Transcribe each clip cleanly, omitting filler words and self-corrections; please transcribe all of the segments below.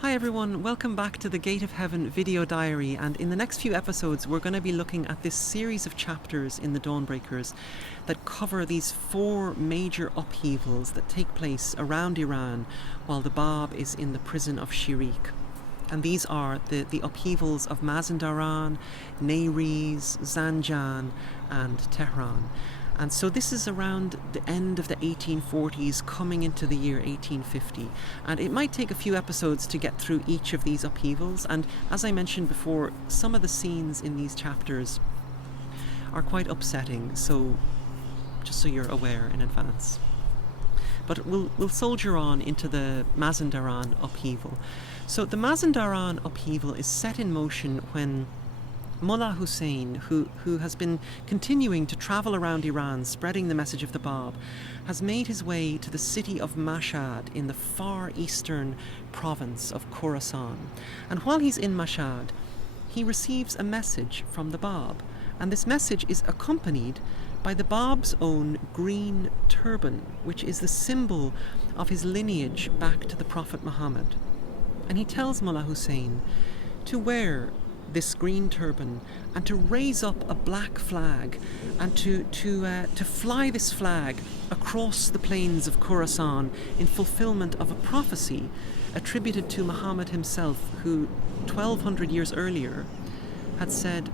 Hi everyone, welcome back to the Gate of Heaven video diary, and in the next few episodes we're going to be looking at this series of chapters in the Dawnbreakers that cover these four major upheavals that take place around Iran while the Bab is in the prison of Shaykh. And these are the upheavals of Mázindarán, Nayriz, Zanjan and Tehran. And so this is around the end of the 1840s, coming into the year 1850. And it might take a few episodes to get through each of these upheavals. And as I mentioned before, some of the scenes in these chapters are quite upsetting. So just so you're aware in advance. But we'll soldier on into the Mázindarán upheaval. So the Mázindarán upheaval is set in motion when Mullah Hussein, who has been continuing to travel around Iran spreading the message of the Bab, has made his way to the city of Mashhad in the far eastern province of Khorasan. And while he's in Mashhad, he receives a message from the Bab, and this message is accompanied by the Bab's own green turban, which is the symbol of his lineage back to the Prophet Muhammad. And he tells Mullah Hussein to wear this green turban and to raise up a black flag and to fly this flag across the plains of Khorasan in fulfillment of a prophecy attributed to Muhammad himself, who 1200 years earlier had said,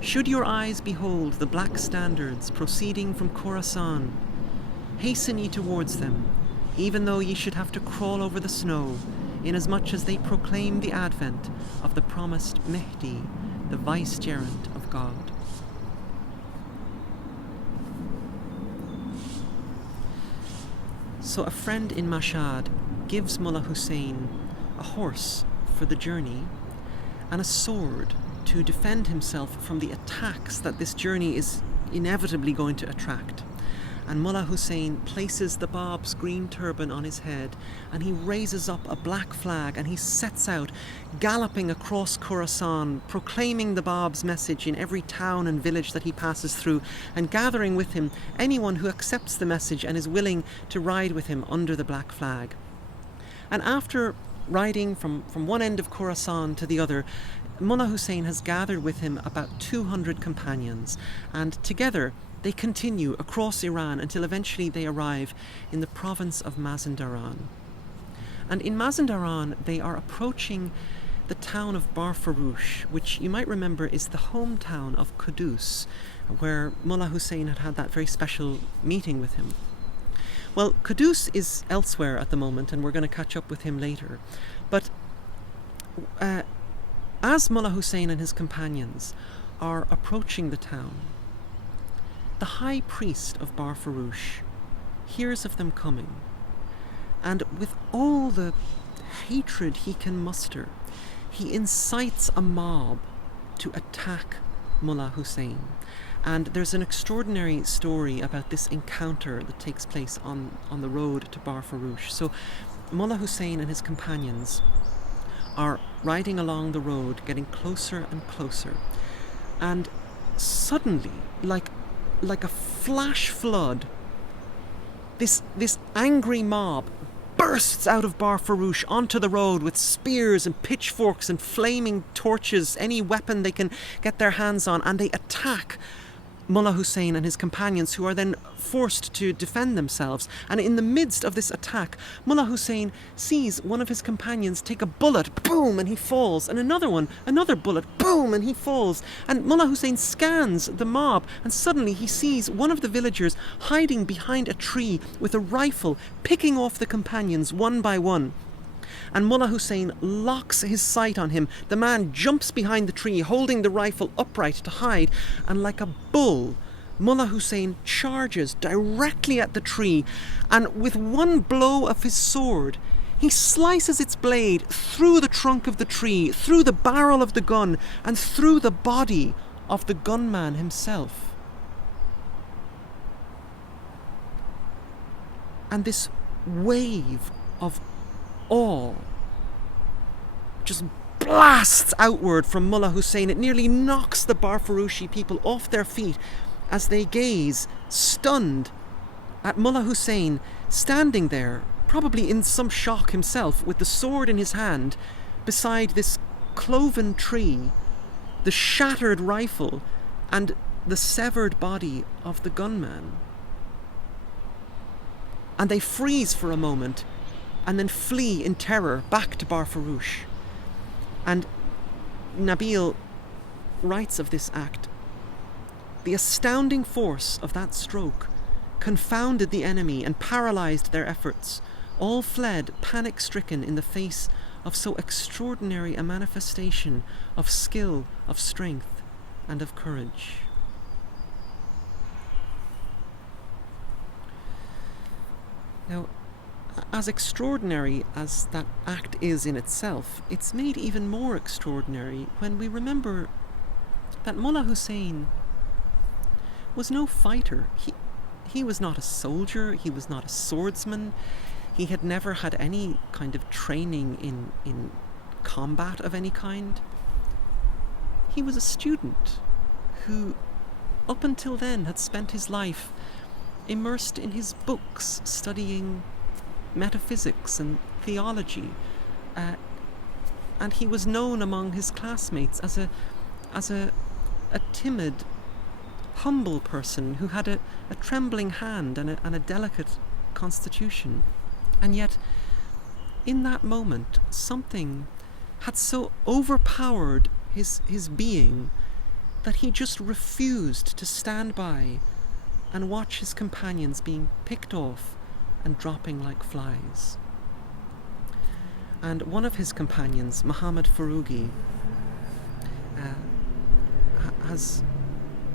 "Should your eyes behold the black standards proceeding from Khorasan, hasten ye towards them, even though ye should have to crawl over the snow, inasmuch as they proclaim the advent of the promised Mehdi, the vicegerent of God." So a friend in Mashhad gives Mullah Hussein a horse for the journey and a sword to defend himself from the attacks that this journey is inevitably going to attract. And Mullah Hussein places the Bab's green turban on his head, and he raises up a black flag, and he sets out, galloping across Khorasan, proclaiming the Bab's message in every town and village that he passes through, and gathering with him anyone who accepts the message and is willing to ride with him under the black flag. And after riding from one end of Khorasan to the other, Mullah Hussein has gathered with him about 200 companions, and together they continue across Iran until eventually they arrive in the province of Mázindarán. And in Mázindarán they are approaching the town of Barfarouche, which you might remember is the hometown of Qudus, where Mullah Hussein had that very special meeting with him. Well, Qudus is elsewhere at the moment, and we're going to catch up with him later. But as Mullah Hussein and his companions are approaching the town, the high priest of Barfarouche hears of them coming, and with all the hatred he can muster, he incites a mob to attack Mullah Hussein. And there's an extraordinary story about this encounter that takes place on the road to Barfarouche. So Mullah Hussein and his companions are riding along the road, getting closer and closer, and suddenly, like a flash flood, this angry mob bursts out of Barfarouche onto the road with spears and pitchforks and flaming torches, any weapon they can get their hands on, and they attack Mullah Hussein and his companions, who are then forced to defend themselves. And in the midst of this attack, Mullah Hussein sees one of his companions take a bullet, boom, and he falls, and another bullet, boom, and he falls. And Mullah Hussein scans the mob, and suddenly he sees one of the villagers hiding behind a tree with a rifle, picking off the companions one by one. And Mullah Hussein locks his sight on him. The man jumps behind the tree, holding the rifle upright to hide, and like a bull, Mullah Hussein charges directly at the tree, and with one blow of his sword, he slices its blade through the trunk of the tree, through the barrel of the gun, and through the body of the gunman himself. And this wave of awe just blasts outward from Mullah Hussein. It nearly knocks the Barfarouche people off their feet as they gaze, stunned, at Mullah Hussein standing there, probably in some shock himself, with the sword in his hand, beside this cloven tree, the shattered rifle, and the severed body of the gunman. And they freeze for a moment, and then flee in terror back to Barfarouche. And Nabil writes of this act: "The astounding force of that stroke confounded the enemy and paralysed their efforts. All fled panic-stricken in the face of so extraordinary a manifestation of skill, of strength, and of courage." Now, as extraordinary as that act is in itself, it's made even more extraordinary when we remember that Mullah Hussein was no fighter. He was not a soldier, he was not a swordsman, he had never had any kind of training in combat of any kind. He was a student who, up until then, had spent his life immersed in his books, studying metaphysics and theology, and he was known among his classmates as a timid, humble person who had a trembling hand and a delicate constitution. And yet, in that moment, something had so overpowered his being that he just refused to stand by and watch his companions being picked off and dropping like flies. And one of his companions, Muhammad Farougi, has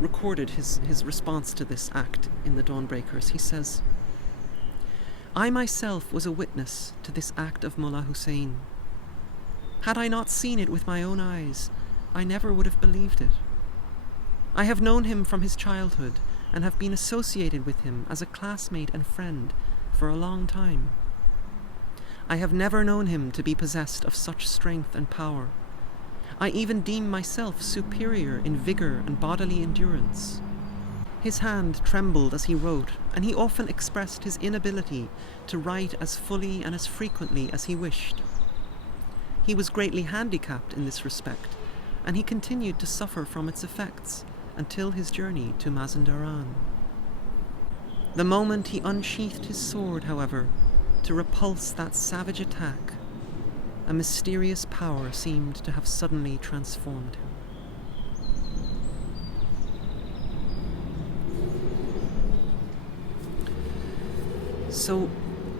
recorded his response to this act in the Dawnbreakers. He says, "I myself was a witness to this act of Mullah Hussein. Had I not seen it with my own eyes, I never would have believed it. I have known him from his childhood and have been associated with him as a classmate and friend for a long time. I have never known him to be possessed of such strength and power. I even deem myself superior in vigour and bodily endurance." His hand trembled as he wrote, and he often expressed his inability to write as fully and as frequently as he wished. He was greatly handicapped in this respect, and he continued to suffer from its effects until his journey to Mázindarán. The moment he unsheathed his sword, however, to repulse that savage attack, a mysterious power seemed to have suddenly transformed him. So,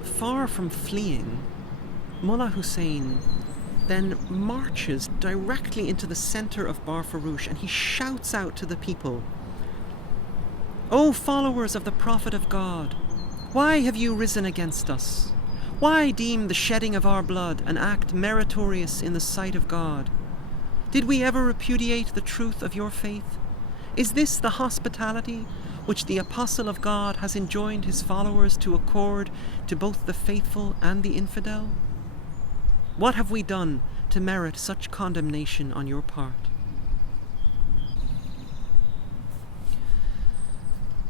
far from fleeing, Mullah Hussein then marches directly into the centre of Barfarouche, and he shouts out to the people, "O followers of the Prophet of God, why have you risen against us? Why deem the shedding of our blood an act meritorious in the sight of God? Did we ever repudiate the truth of your faith? Is this the hospitality which the Apostle of God has enjoined his followers to accord to both the faithful and the infidel? What have we done to merit such condemnation on your part?"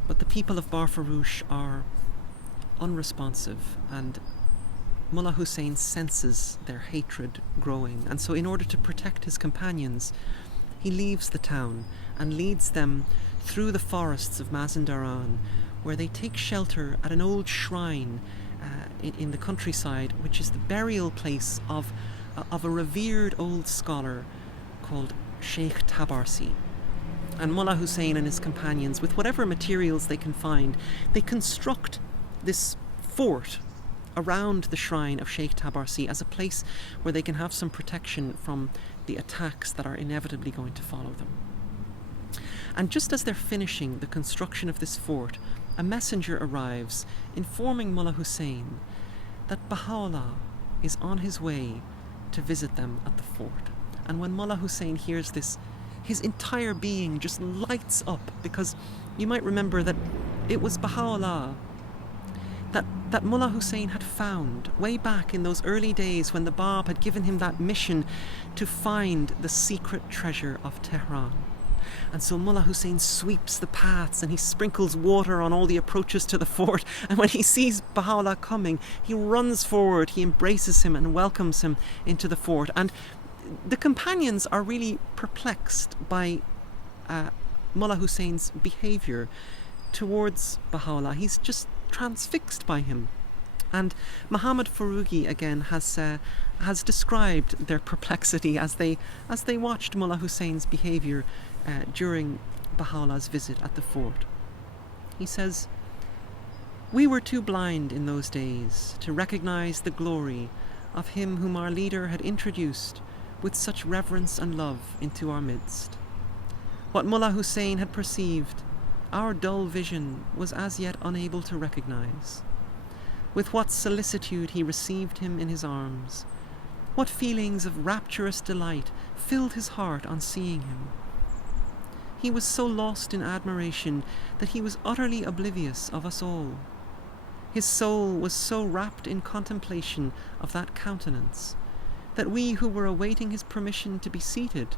But the people of Barfarouche are unresponsive, and Mullah Hussein senses their hatred growing, and so in order to protect his companions, he leaves the town and leads them through the forests of Mázindarán, where they take shelter at an old shrine in the countryside, which is the burial place of a revered old scholar called Shaykh Tabarsí. And Mullah Hussein and his companions, with whatever materials they can find, they construct this fort around the shrine of Shaykh Tabarsí as a place where they can have some protection from the attacks that are inevitably going to follow them. And just as they're finishing the construction of this fort, a messenger arrives informing Mullah Hussein that Baha'u'llah is on his way to visit them at the fort. And when Mullah Hussein hears this, his entire being just lights up, because you might remember that it was Baha'u'llah that Mullah Hussein had found way back in those early days when the Bab had given him that mission to find the secret treasure of Tehran. And so Mullah Hussein sweeps the paths and he sprinkles water on all the approaches to the fort. And when he sees Baha'u'llah coming, he runs forward, he embraces him and welcomes him into the fort. And the companions are really perplexed by Mullah Hussein's behaviour towards Baha'u'llah. He's just transfixed by him. And Muhammad Foroughi again has described their perplexity as they watched Mullah Hussein's behaviour during Baha'u'llah's visit at the fort. He says, "We were too blind in those days to recognise the glory of him whom our leader had introduced with such reverence and love into our midst. What Mullah Hussein had perceived, our dull vision was as yet unable to recognise. With what solicitude he received him in his arms, what feelings of rapturous delight filled his heart on seeing him. He was so lost in admiration that he was utterly oblivious of us all. His soul was so wrapped in contemplation of that countenance that we who were awaiting his permission to be seated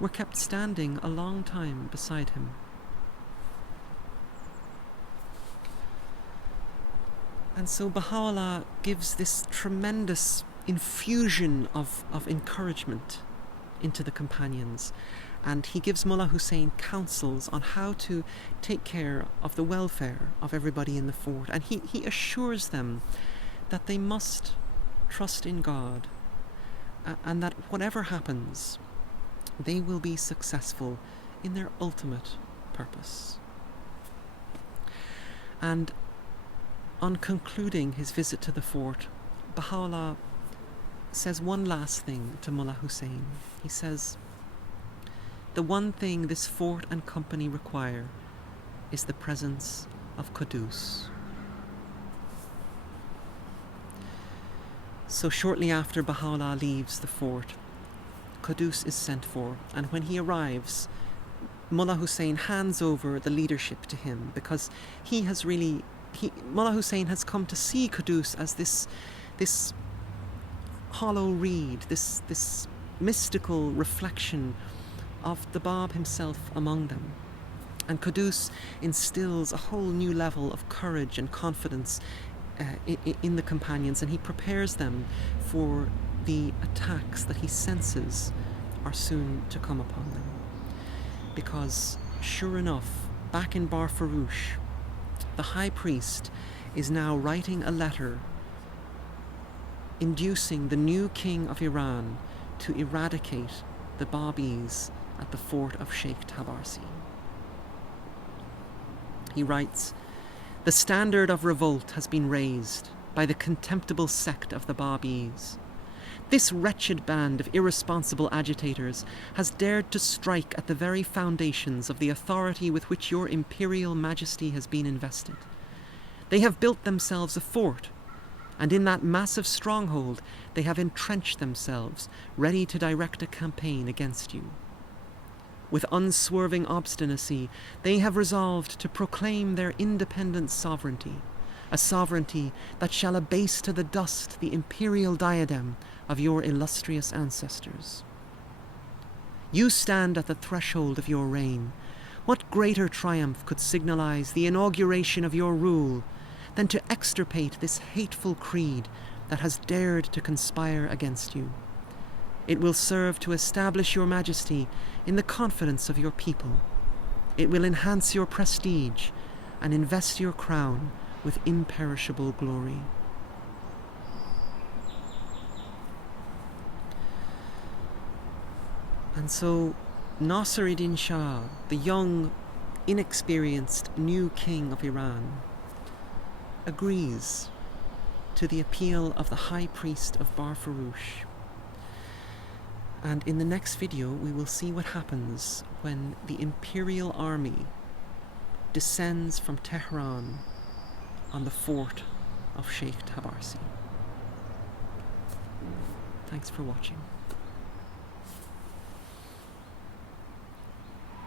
were kept standing a long time beside him." And so Baha'u'llah gives this tremendous infusion of encouragement into the companions, and he gives Mullah Hussein counsels on how to take care of the welfare of everybody in the fort, and he assures them that they must trust in God, and that whatever happens, they will be successful in their ultimate purpose. And on concluding his visit to the fort, Baha'u'llah says one last thing to Mullah Hussein. He says, "The one thing this fort and company require is the presence of Qudus." So shortly after Baha'u'llah leaves the fort, Qudus is sent for, and when he arrives, Mullah Hussein hands over the leadership to him, because Mullah Hussein has come to see Qudus as this hollow reed, this mystical reflection of the Bab himself among them. And Qudus instills a whole new level of courage and confidence in the companions, and he prepares them for the attacks that he senses are soon to come upon them. Because sure enough, back in Bar Farouche, the high priest is now writing a letter inducing the new king of Iran to eradicate the Babis at the fort of Shaykh Tabarsí. He writes, "The standard of revolt has been raised by the contemptible sect of the Babis. This wretched band of irresponsible agitators has dared to strike at the very foundations of the authority with which your imperial majesty has been invested. They have built themselves a fort, and in that massive stronghold they have entrenched themselves, ready to direct a campaign against you. With unswerving obstinacy, they have resolved to proclaim their independent sovereignty, a sovereignty that shall abase to the dust the imperial diadem of your illustrious ancestors. You stand at the threshold of your reign. What greater triumph could signalize the inauguration of your rule than to extirpate this hateful creed that has dared to conspire against you? It will serve to establish your majesty in the confidence of your people. It will enhance your prestige and invest your crown with imperishable glory." And so Nasir-ed-Din Shah, the young, inexperienced new king of Iran, agrees to the appeal of the high priest of Bar Farouche. And in the next video we will see what happens when the imperial army descends from Tehran on the fort of Shaykh Tabarsí. Thanks for watching.